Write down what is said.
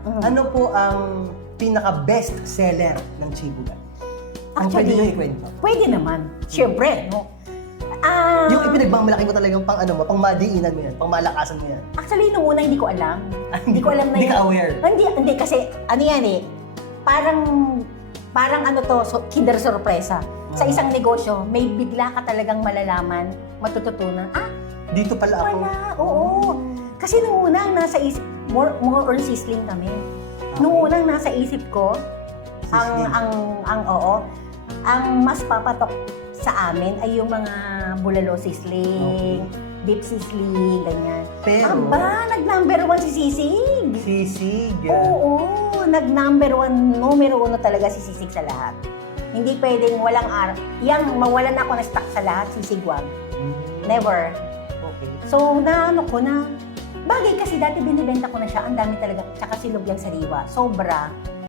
Ano po ang pinaka-best seller ng Chibugan? Ang Actually, pwede nyo ikwento. pwede naman. Siyempre, no? Yung ipinagmamalaki mo talagang pang ano mo, pang madiinan mo yan, pang malakasan mo yan. Actually, nung una hindi ko alam. Hindi ko alam na Hindi yun. ka aware. Hindi kasi, ano yan eh, parang ano to, kinder sorpresa. Sa isang negosyo, may bigla ka talagang malalaman, matututunan, Dito pala ako. wala, oo. Kasi nung unang nasa isip, more on sizzling kami. Nung unang nasa isip ko, Sizzling. ang mas papatok sa amin ay yung mga bulalo sizzling, beef sizzling, ganyan. Pero, Aba, nag-number 1 si Sisig. sisig. Oo, nag-number 1, numero 1 talaga si Sisig sa lahat. Hindi pwedeng walang yang mawalan ako na stock sa lahat, Sisig wag. Never. Okay. So, naano ko na, bagay kasi dati binibenta ko na siya, ang dami talaga, tsaka silog yung sariwa, sobra.